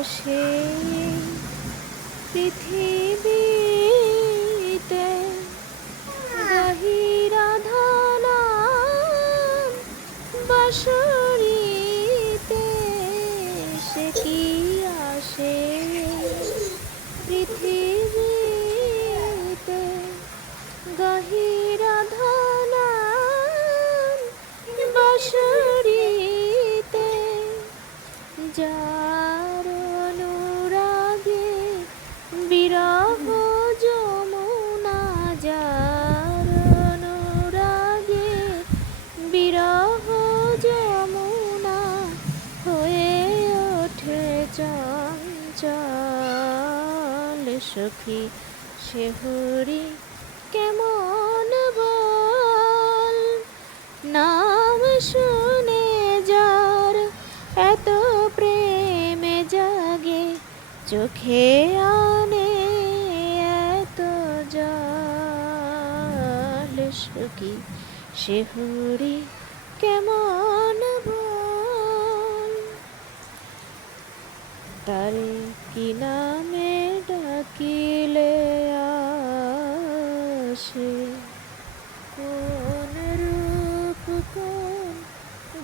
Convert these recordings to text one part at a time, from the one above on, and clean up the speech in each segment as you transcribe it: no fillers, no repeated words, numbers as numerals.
আসে পৃথিবীতে গহিরা ধানাম বাঁশরীতে সে কি আসে পৃথিবীতে গহিরা ধানাম বাঁশরীতে যার অনুরাগে বিরহ যমুনা যার অনুরাগে বিরহ যমুনা হয়ে ওঠে চঞ্চল সখী শেহুরি কেমন বল নাম শুনে যার এত প্রেমে জাগে চোখে আনে এত জল সখী শেহুরি কেমন বল তারে কি নামে ডাকিলে আসে কোন রূপ কোন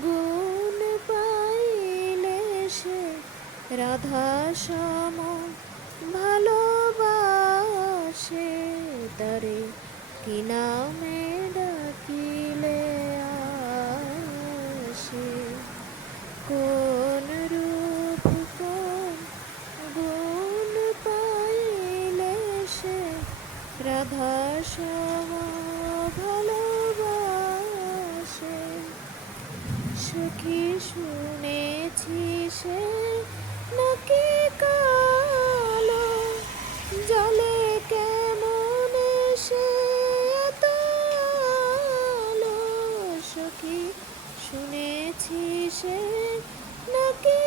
গুণ পাইলে সে রাধা সম ভালোবাসে তারে কি নামে ডাকিলে আসে কোন রূপ কোন গুণ পাইলে সে রাধা সম ভালোবাসে সখী শুনেছি সে নাকি কালো জলে কেমন সে এত আলো সখী শুনেছি সে নাকি